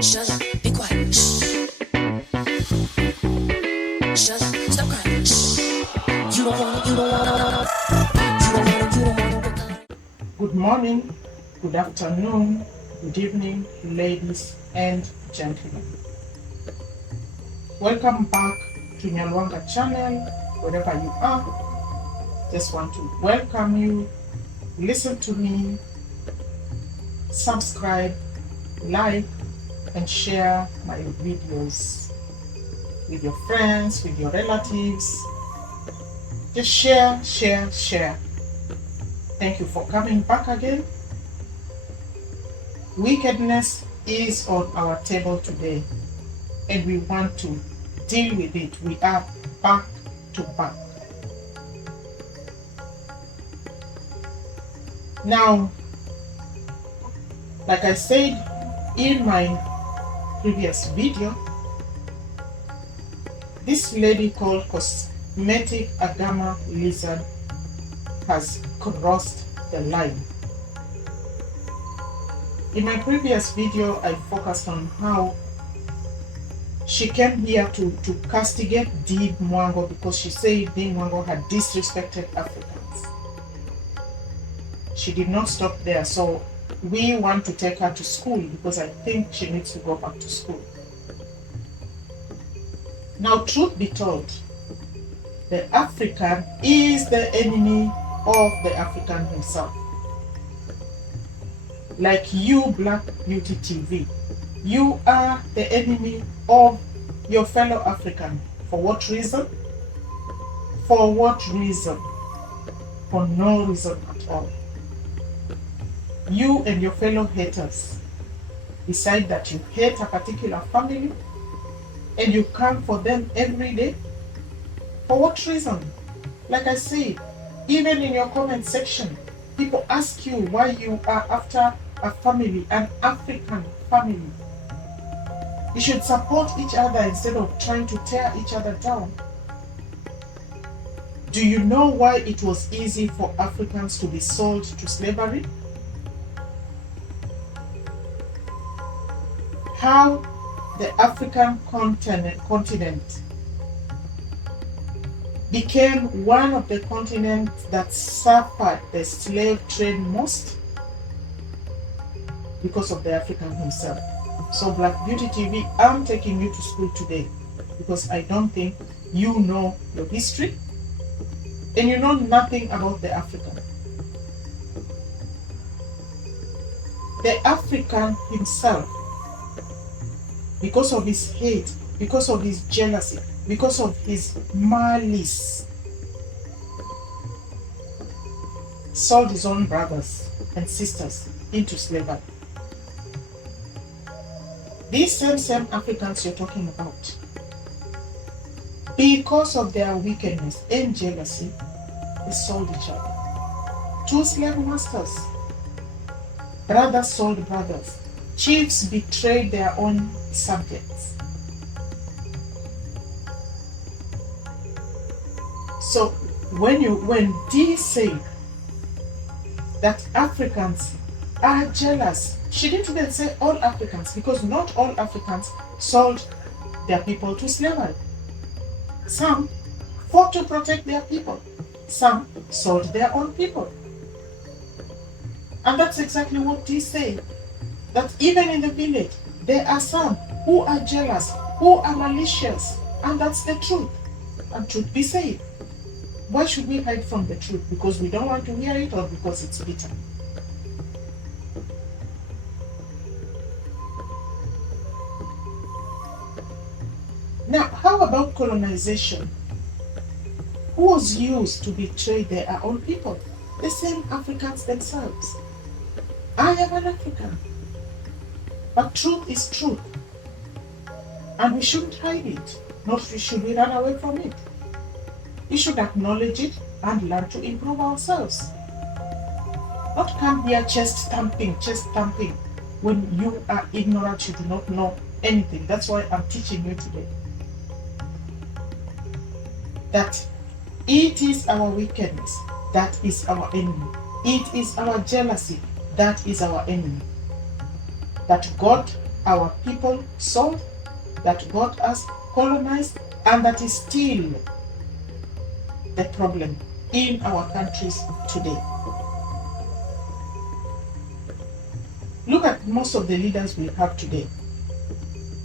Shut up, be quiet. Shh. Shut up, stop crying. Shh. You don't wanna, you don't wanna, you don't wanna, you don't wanna. Good morning, good afternoon, good evening, ladies and gentlemen. Welcome back to Nyabohanse channel, wherever you are. Just want to welcome you, listen to me, subscribe, like, and share my videos with your friends, with your relatives. Just share, share, share. Thank you for coming back again. Wickedness is on our table today, and we want to deal with it. We are back to back. Now, like I said in my previous video, this lady called cosmetic agama lizard has crossed the line. In my previous video, I focused on how she came here to castigate Dee Mwango because she said Dee Mwango had disrespected Africans. She did not stop there, so we want to take her to school because I think she needs to go back to school. Now, truth be told, the African is the enemy of the African himself. Like you, Black Beauty TV, you are the enemy of your fellow African. For what reason? For what reason? For no reason at all. You and your fellow haters decide that you hate a particular family and you come for them every day. For what reason? Like I said, even in your comment section, people ask you why you are after a family, an African family. You should support each other instead of trying to tear each other down. Do you know why it was easy for Africans to be sold to slavery? How the African continent became one of the continents that suffered the slave trade most? Because of the African himself. So Black Beauty TV, I'm taking you to school today because I don't think you know your history and you know nothing about the African. The African himself, because of his hate, because of his jealousy, because of his malice, sold his own brothers and sisters into slavery. These same Africans you're talking about, because of their wickedness and jealousy, they sold each other. Two slave masters. Brothers sold brothers. Chiefs betrayed their own subjects. So when Dee said that Africans are jealous, she didn't even say all Africans, because not all Africans sold their people to slavery. Some fought to protect their people. Some sold their own people. And that's exactly what Dee said. That even in the village, there are some who are jealous, who are malicious. And that's the truth. And truth be said. Why should we hide from the truth? Because we don't want to hear it or because it's bitter? Now, how about colonization? Who was used to betray their own people? The same Africans themselves. I am an African. But truth is truth. And we shouldn't hide it, nor should we run away from it. We should acknowledge it and learn to improve ourselves. Not come here chest thumping, when you are ignorant, you do not know anything. That's why I'm teaching you today. That it is our wickedness that is our enemy. It is our jealousy that is our enemy. That God our people sold, that got us colonized, and that is still the problem in our countries today. Look at most of the leaders we have today,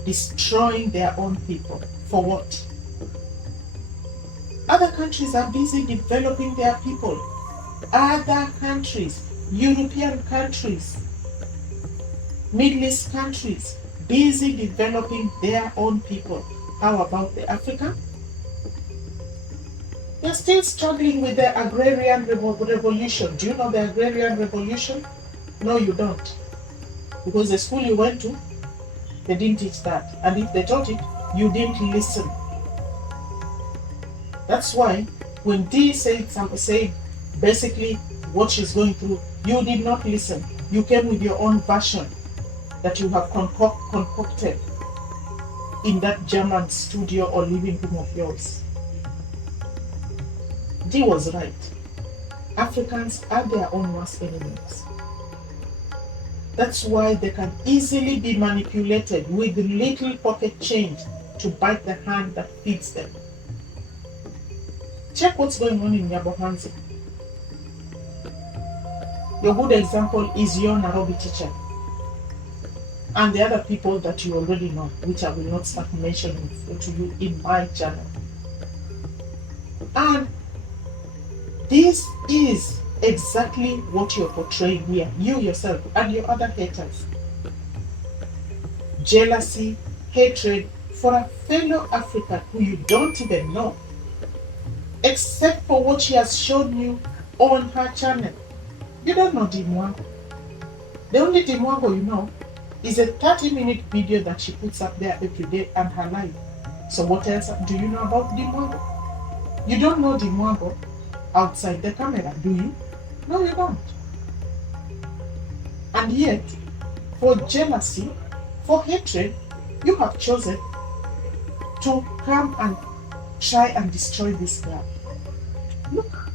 destroying their own people. For what? Other countries are busy developing their people. Other countries, European countries, Middle East countries, busy developing their own people. How about the African? They're still struggling with the agrarian revolution. Do you know the agrarian revolution? No, you don't. Because the school you went to, they didn't teach that. And if they taught it, you didn't listen. That's why when Dee said basically what she's going through, you did not listen. You came with your own version that you have concocted in that German studio or living room of yours. Dee was right. Africans are their own worst enemies. That's why they can easily be manipulated with little pocket change to bite the hand that feeds them. Check what's going on in Nyabohanse. Your good example is your Nairobi teacher and the other people that you already know, which I will not start mentioning to you in my channel. And this is exactly what you're portraying here, you yourself and your other haters. Jealousy, hatred for a fellow African who you don't even know, except for what she has shown you on her channel. You don't know Dimwango. The only Dimwango you know is a 30-minute video that she puts up there every day and her life. So what else do you know about Dimwango? You don't know Dimwango outside the camera, do you? No, you don't. And yet, for jealousy, for hatred, you have chosen to come and try and destroy this girl. Look,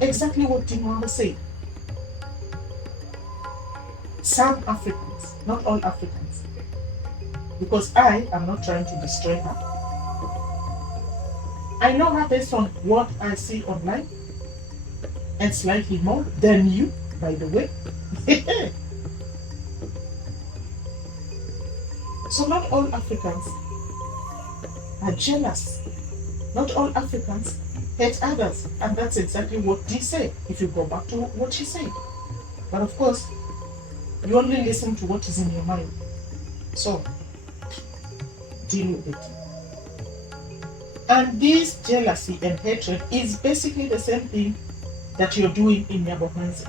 exactly what Dimwango said. Some Africans, not all Africans, because I am not trying to destroy her. I know her based on what I see online, and slightly more than you, by the way. So not all Africans are jealous. Not all Africans hate others. And that's exactly what Dee said, if you go back to what she said. But of course, you only listen to what is in your mind. So, deal with it. And this jealousy and hatred is basically the same thing that you're doing in Nyabohanse.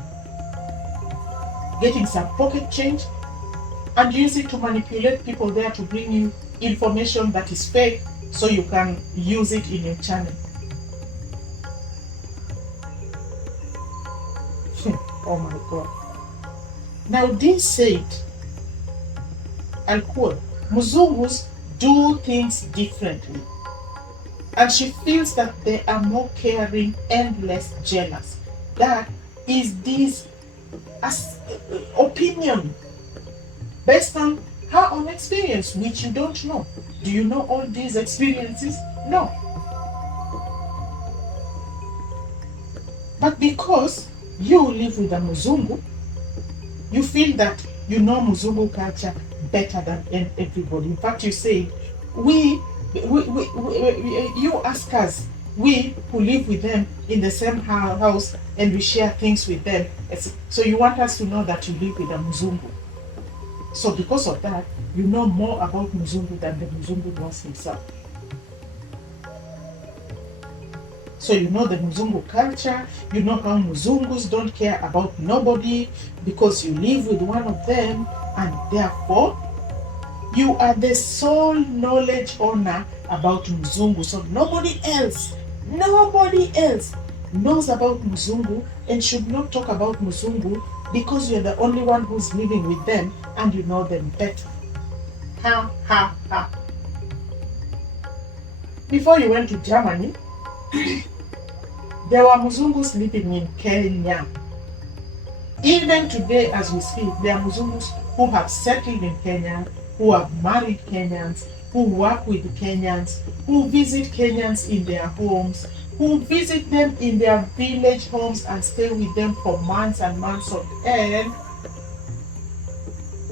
Getting some pocket change and use it to manipulate people there to bring you information that is fake so you can use it in your channel. Oh my God. Now this said, I'll quote, Muzungus do things differently. And she feels that they are more caring and less jealous. That is this opinion based on her own experience, which you don't know. Do you know all these experiences? No. But because you live with a Muzungu, you feel that you know Muzungu culture better than everybody. In fact, you say, you ask us, we who live with them in the same house and we share things with them. So you want us to know that you live with a Muzungu. So because of that, you know more about Muzungu than the Muzungu knows himself. So you know the Muzungu culture, you know how Muzungus don't care about nobody because you live with one of them, and therefore you are the sole knowledge owner about Muzungu. So nobody else knows about Muzungu and should not talk about Muzungu because you're the only one who's living with them and you know them better. Ha ha ha. Before you went to Germany, there were Muzungus living in Kenya. Even today as we speak, there are Muzungus who have settled in Kenya, who have married Kenyans, who work with Kenyans, who visit Kenyans in their homes, who visit them in their village homes and stay with them for months and months on end.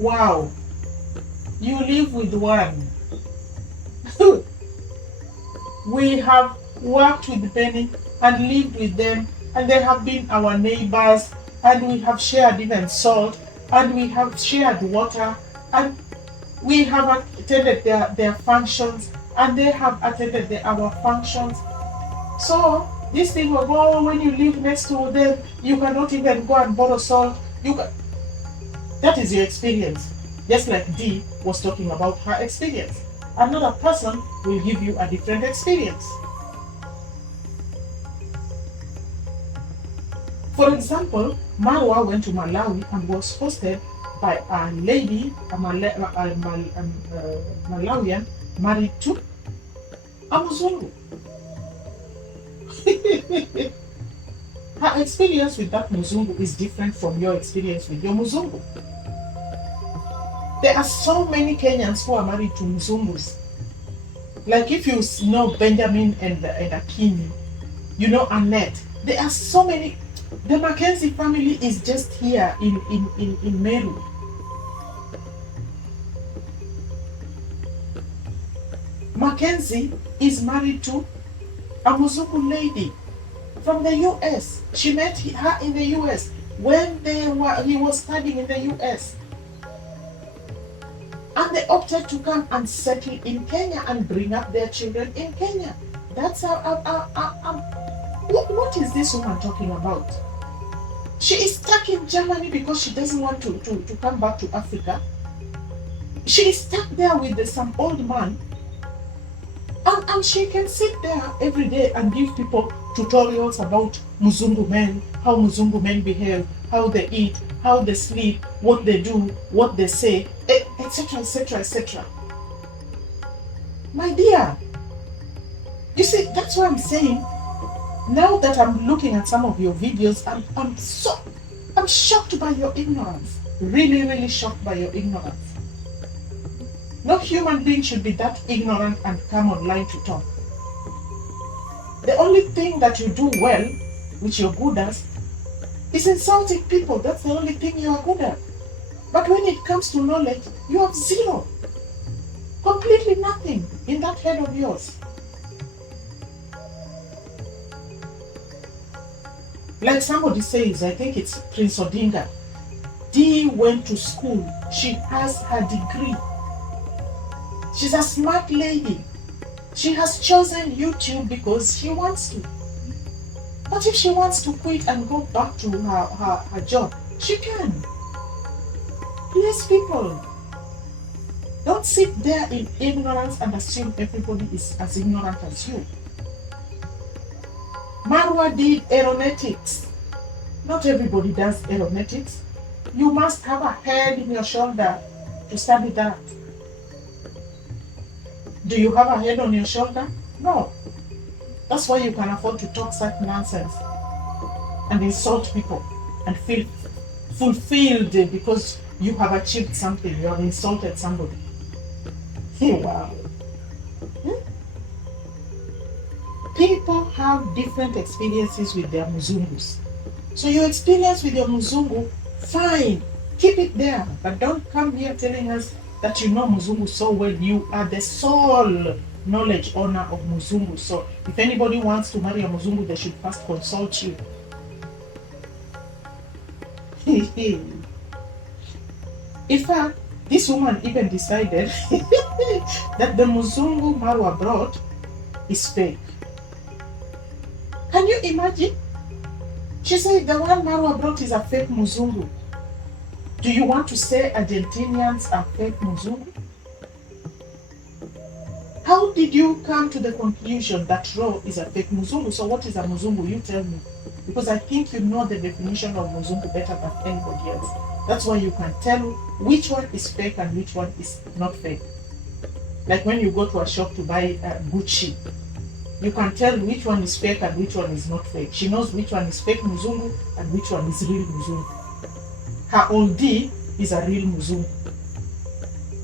Wow, you live with one. We have worked with many and lived with them, and they have been our neighbors, and we have shared even salt, and we have shared water, and we have attended their functions, and they have attended our functions. So this thing will go, when you live next to them, you cannot even go and borrow salt. That is your experience. Just like Dee was talking about her experience. Another person will give you a different experience. For example, Marwa went to Malawi and was hosted by a lady, a Malawian, married to a muzungu. Her experience with that muzungu is different from your experience with your muzungu. There are so many Kenyans who are married to muzungus. Like if you know Benjamin and Akini, you know Annette. There are so many. The Mackenzie family is just here in Meru. Mackenzie is married to a Muzungu lady from the US. She met her in the US when he was studying in the US. And they opted to come and settle in Kenya and bring up their children in Kenya. That's what is this woman talking about? She is stuck in Germany because she doesn't want to come back to Africa. She is stuck there with some old man. And she can sit there every day and give people tutorials about Muzungu men, how Muzungu men behave, how they eat, how they sleep, what they do, what they say, etc., etc., etc. My dear, you see, that's what I'm saying. Now that I'm looking at some of your videos, I'm shocked by your ignorance. Really, really shocked by your ignorance. No human being should be that ignorant and come online to talk. The only thing that you do well, which you're good at, is insulting people. That's the only thing you are good at. But when it comes to knowledge, you have zero. Completely nothing in that head of yours. Like somebody says, I think it's Prince Odinga. Dee went to school. She has her degree. She's a smart lady. She has chosen YouTube because she wants to. But if she wants to quit and go back to her job, she can. Please, people, don't sit there in ignorance and assume everybody is as ignorant as you. Marwa did aeronautics. Not everybody does aeronautics. You must have a head in your shoulder to study that. Do you have a head on your shoulder? No. That's why you can afford to talk such nonsense and insult people and feel fulfilled because you have achieved something, you have insulted somebody. Wow. People have different experiences with their muzungus. So your experience with your muzungu, fine, keep it there, but don't come here telling us that you know muzungu so well. You are the sole knowledge owner of muzungu. So if anybody wants to marry a muzungu, they should first consult you. In fact, this woman even decided that the muzungu Marwa brought is fake. Can you imagine? She said the one Marwa brought is a fake muzungu. Do you want to say Argentinians are fake muzungu? How did you come to the conclusion that Ro is a fake muzungu? So what is a muzungu? You tell me. Because I think you know the definition of muzungu better than anybody else. That's why you can tell which one is fake and which one is not fake. Like when you go to a shop to buy Gucci, you can tell which one is fake and which one is not fake. She knows which one is fake muzungu and which one is real muzungu. Her oldie is a real muzungu.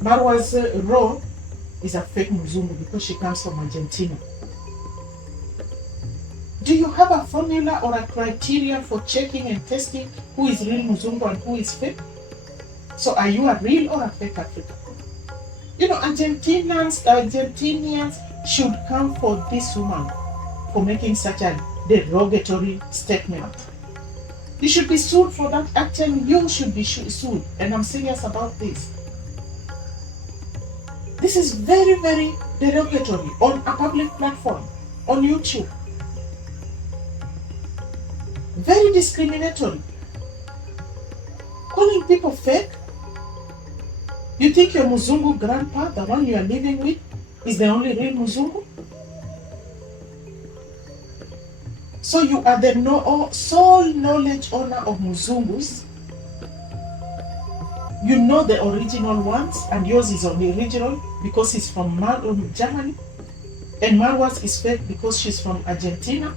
Marwa's role is a fake muzungu because she comes from Argentina. Do you have a formula or a criteria for checking and testing who is real muzungu and who is fake? So are you a real or a fake African? You know, Argentinians should come for this woman for making such a derogatory statement. You should be sued for that. Actually, you should be sued. And I'm serious about this. This is very, very derogatory on a public platform, on YouTube. Very discriminatory. Calling people fake. You think your Muzungu grandpa, the one you are living with, is the only real Muzungu? So you are the sole knowledge owner of Muzungus. You know the original ones, and yours is original because he's from Germany, and Marwa's is fake because she's from Argentina.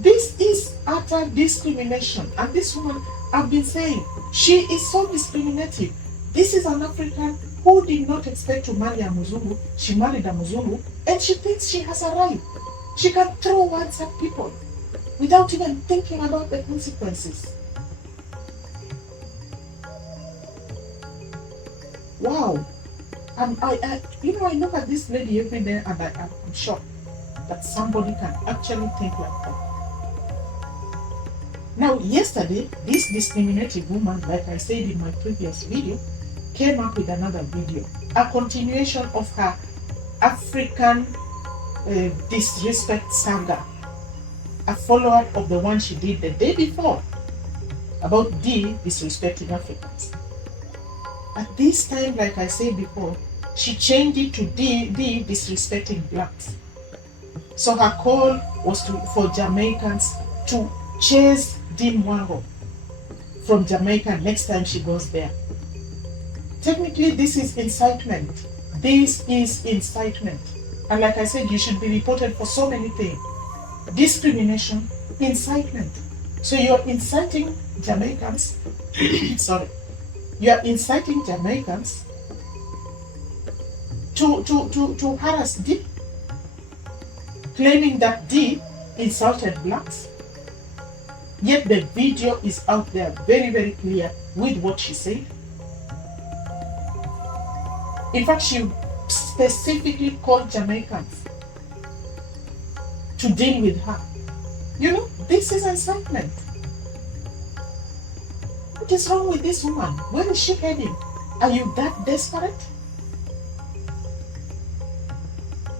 This is utter discrimination, and this woman, I've been saying, she is so discriminative. This is an African who did not expect to marry a Muzungu. She married a Muzungu, and she thinks she has arrived. She can throw words at people without even thinking about the consequences. Wow. And I look at this lady every day and I'm shocked that somebody can actually think like that. Now, yesterday, this discriminating woman, like I said in my previous video, came up with another video, a continuation of her African disrespect saga, a follow-up of the one she did the day before about D disrespecting Africans. At this time, like I said before, she changed it to D disrespecting blacks. So her call was for Jamaicans to chase D Mwango from Jamaica next time she goes there. Technically, this is incitement. This is incitement. And like I said, you should be reported for so many things. Discrimination, incitement. So you're inciting Jamaicans, sorry, you're inciting Jamaicans to harass D, claiming that D insulted blacks. Yet the video is out there very, very clear with what she said. In fact, she specifically called Jamaicans to deal with her. You know, this is incitement. What is wrong with this woman? Where is she heading? Are you that desperate?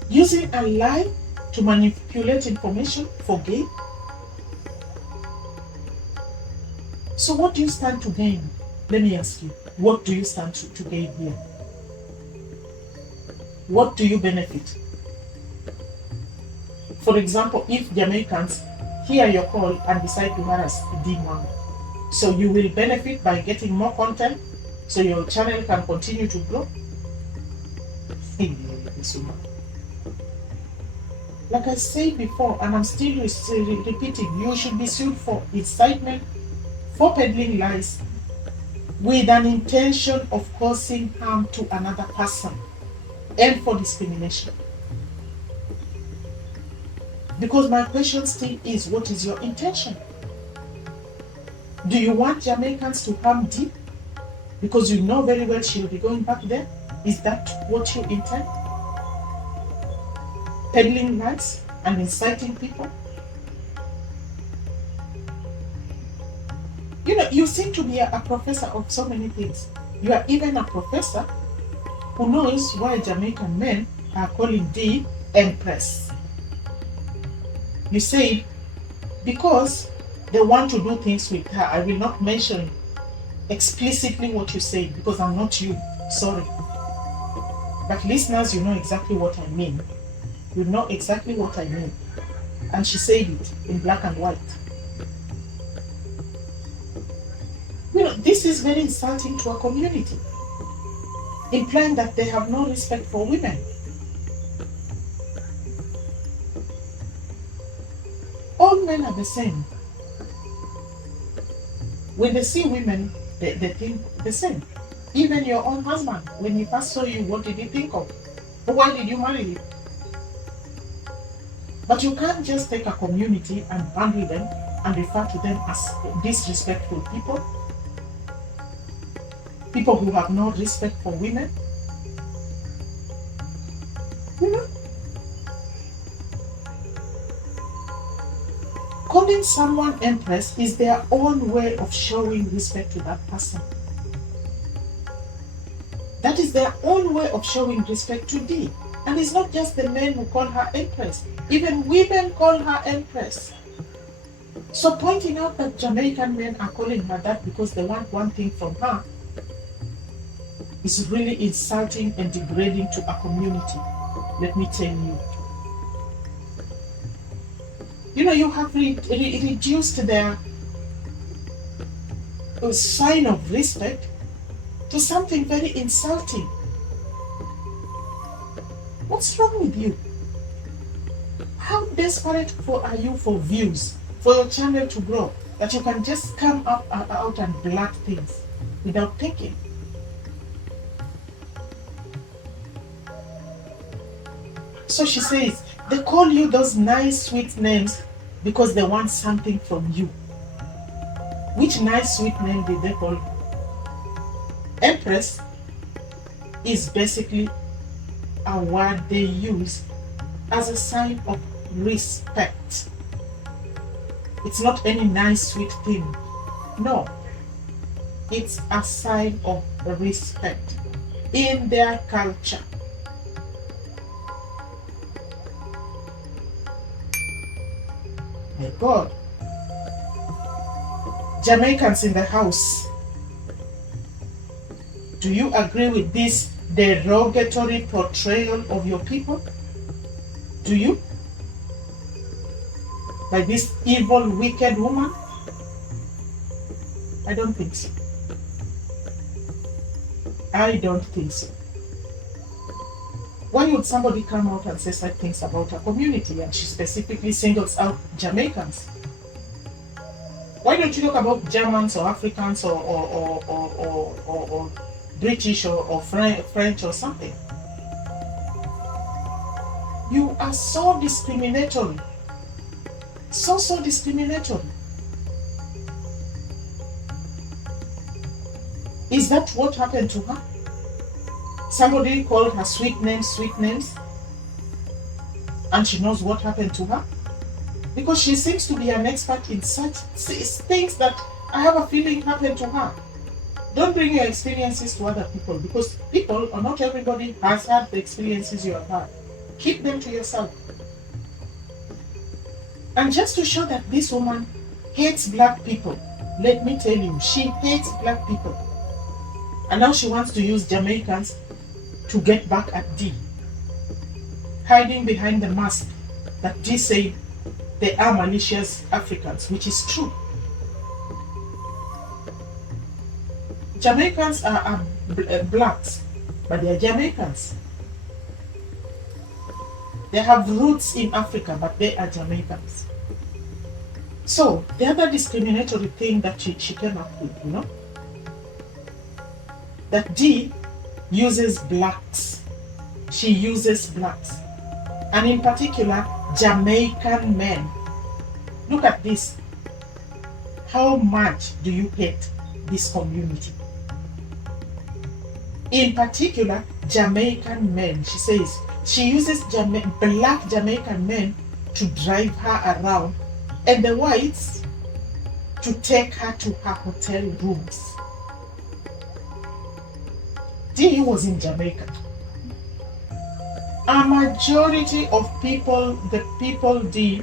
Using a lie to manipulate information for gain? So what do you stand to gain? Let me ask you, what do you stand to gain here? What do you benefit? For example, if Jamaicans hear your call and decide to harass D Mwango, so you will benefit by getting more content so your channel can continue to grow? Like I said before, and I'm still repeating, you should be sued for incitement, for peddling lies, with an intention of causing harm to another person, and for discrimination. Because my question still is, what is your intention? Do you want Jamaicans to harm D? Because you know very well she will be going back there? Is that what you intend? Peddling lies and inciting people? You know, you seem to be a professor of so many things. You are even a professor who knows why Jamaican men are calling D Empress. You said, because they want to do things with her. I will not mention explicitly what you said because I'm not you. Sorry. But listeners, you know exactly what I mean. You know exactly what I mean. And she said it in black and white. You know, this is very insulting to a community, implying that they have no respect for women. All men are the same. When they see women, they think the same. Even your own husband, when he first saw you, what did he think of? Why did you marry him? But you can't just take a community and bundle them and refer to them as disrespectful people, people who have no respect for women. You know, calling someone empress is their own way of showing respect to that person. That is their own way of showing respect to Dee. And it's not just the men who call her empress. Even women call her empress. So pointing out that Jamaican men are calling her that because they want one thing from her is really insulting and degrading to a community. Let me tell you. You know, you have reduced their sign of respect to something very insulting. What's wrong with you? How desperate are you for views, for your channel to grow, that you can just come out and blurt things without thinking? So she says, they call you those nice, sweet names because they want something from you. Which nice, sweet name did they call you? Empress is basically a word they use as a sign of respect. It's not any nice, sweet thing. No. It's a sign of respect in their culture. My God. Jamaicans in the house, do you agree with this derogatory portrayal of your people? Do you? By this evil, wicked woman? I don't think so. I don't think so. Why would somebody come out and say such things about her community, and she specifically singles out Jamaicans? Why don't you talk about Germans or Africans or British or French or something? You are so discriminatory. So discriminatory. Is that what happened to her? Somebody called her sweet names, and she knows what happened to her? Because she seems to be an expert in such things that I have a feeling happened to her. Don't bring your experiences to other people, because people, or not everybody, has had the experiences you have had. Keep them to yourself. And just to show that this woman hates black people, let me tell you, she hates black people. And now she wants to use Jamaicans to get back at Dee, hiding behind the mask that Dee said they are malicious Africans, which is true. Jamaicans are blacks, but they are Jamaicans. They have roots in Africa, but they are Jamaicans. So, the other discriminatory thing that she came up with, you know, that Dee uses blacks. She uses blacks. And in particular, Jamaican men. Look at this. How much do you hate this community? In particular, Jamaican men. She says she uses black Jamaican men to drive her around, and the whites to take her to her hotel rooms. Dee was in Jamaica. A majority of people, the people Dee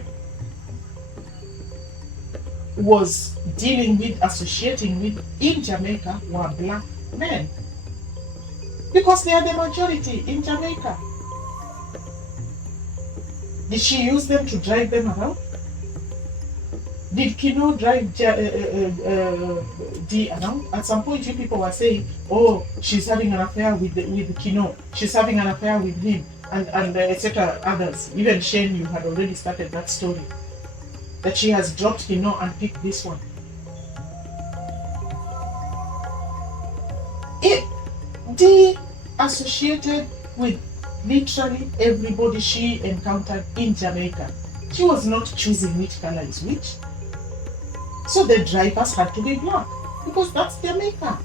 was dealing with, associating with in Jamaica, were black men. Because they are the majority in Jamaica. Did she use them to drive them around? Did Kino drive Dee around? At some point, you people were saying, oh, she's having an affair with Kino. She's having an affair with him, and etc. Others. Even Shane, you had already started that story. That she has dropped Kino and picked this one. Dee associated with literally everybody she encountered in Jamaica. She was not choosing which color is which. So the drivers had to be black because that's Jamaica.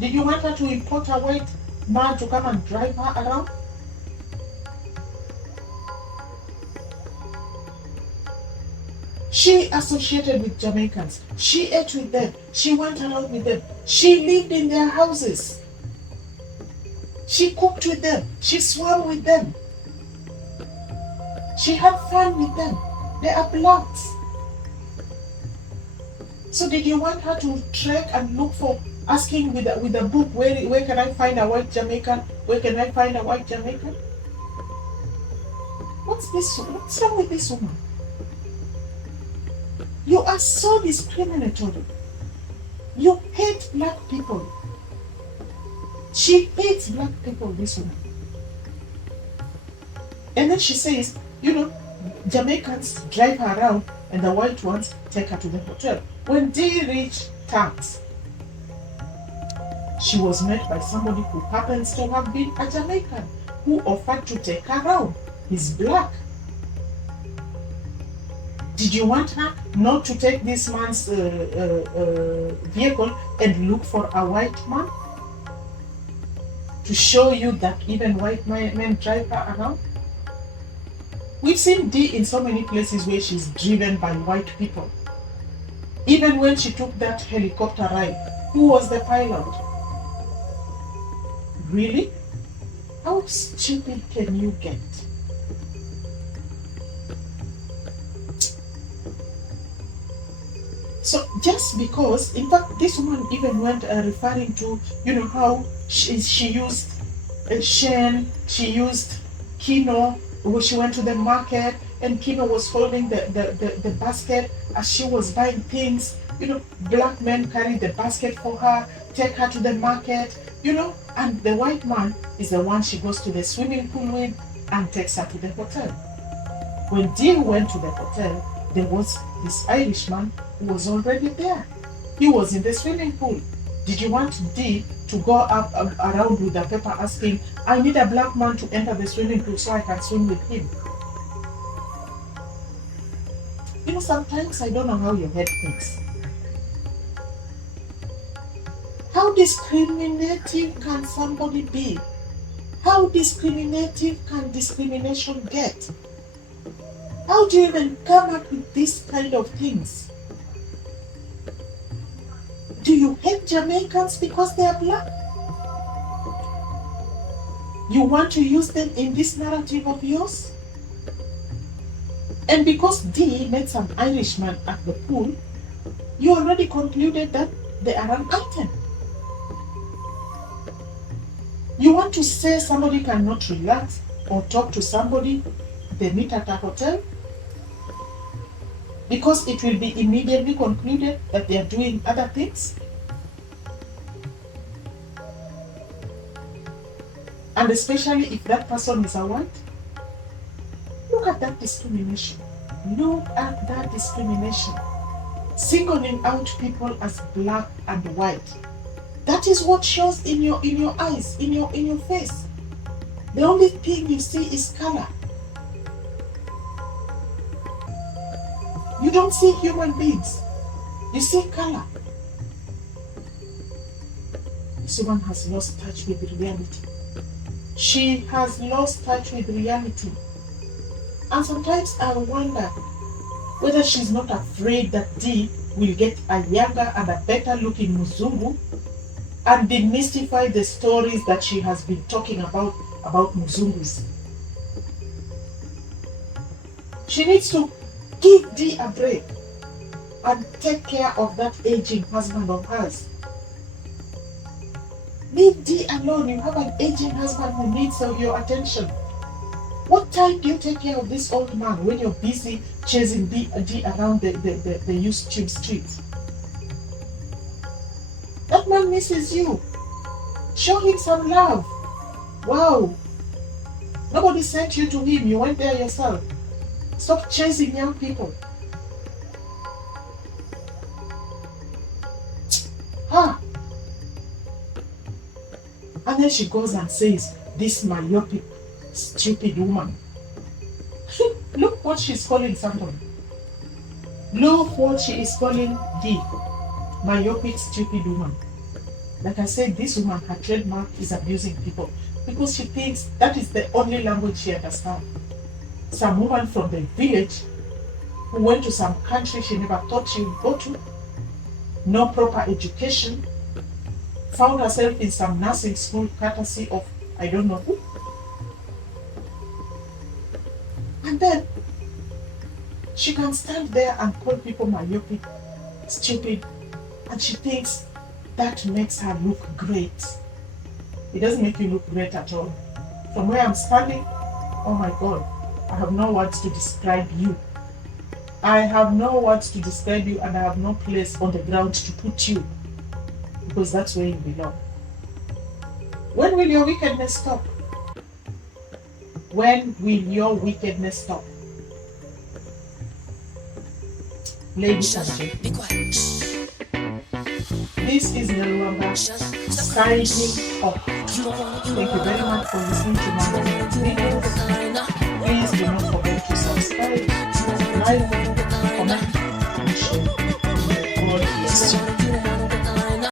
Did you want her to import a white man to come and drive her around? She associated with Jamaicans. She ate with them. She went around with them. She lived in their houses. She cooked with them. She swam with them. She had fun with them. They are blacks. So did you want her to trek and look for, asking with a book, where can I find a white Jamaican? Where can I find a white Jamaican? What's this? What's wrong with this woman? You are so discriminatory. You hate black people. She hates black people, this woman. And then she says, Jamaicans drive her around and the white ones take her to the hotel. When Dee reached Tax, she was met by somebody who happens to have been a Jamaican who offered to take her around. He's black. Did you want her not to take this man's vehicle and look for a white man? To show you that even white men drive her around? We've seen Dee in so many places where she's driven by white people. Even when she took that helicopter ride, who was the pilot? Really? How stupid can you get? So just because, in fact, this woman even went referring to, how she used Shen, she used Kino, when she went to the market, and Kino was holding the basket as she was buying things. Black men carry the basket for her, take her to the market, and the white man is the one she goes to the swimming pool with and takes her to the hotel. When Dee went to the hotel, there was this Irishman who was already there. He was in the swimming pool. Did you want Dee to go up around with a paper asking, I need a black man to enter the swimming pool so I can swim with him? Sometimes I don't know how your head thinks. How discriminative can somebody be? How discriminative can discrimination get? How do you even come up with these kind of things? Do you hate Jamaicans because they are black? You want to use them in this narrative of yours? And because Dee met some Irishman at the pool, you already concluded that they are an item. You want to say somebody cannot relax or talk to somebody they meet at a hotel? Because it will be immediately concluded that they are doing other things? And especially if that person is a white? Look at that discrimination. Look at that discrimination. Singling out people as black and white. That is what shows in your eyes, in your face. The only thing you see is color. You don't see human beings. You see color. This woman has lost touch with reality. She has lost touch with reality. And sometimes I wonder whether she's not afraid that Dee will get a younger and a better looking muzungu and demystify the stories that she has been talking about muzungus. She needs to give Dee a break and take care of that aging husband of hers. Leave Dee alone. You have an aging husband who needs your attention. What time do you take care of this old man when you're busy chasing Dee around the used tube streets? That man misses you. Show him some love. Wow. Nobody sent you to him. You went there yourself. Stop chasing young people. And And then she goes and says, this myopic, stupid woman. Look what she's calling somebody. Look what she is calling the myopic, stupid woman. Like I said, this woman, her trademark is abusing people because she thinks that is the only language she understands. Some woman from the village who went to some country she never thought she would go to, no proper education, found herself in some nursing school courtesy of I don't know who. And then she can stand there and call people myopic, stupid, and she thinks that makes her look great. It doesn't make you look great at all. From where I'm standing, oh my God, I have no words to describe you. I have no words to describe you, and I have no place on the ground to put you, because that's where you belong. When will your wickedness stop? When will your wickedness stop? Ladies and gentlemen, Be quiet. this is Nelwamba signing off. Thank you very much for listening to my videos. Please do not forget to subscribe, like,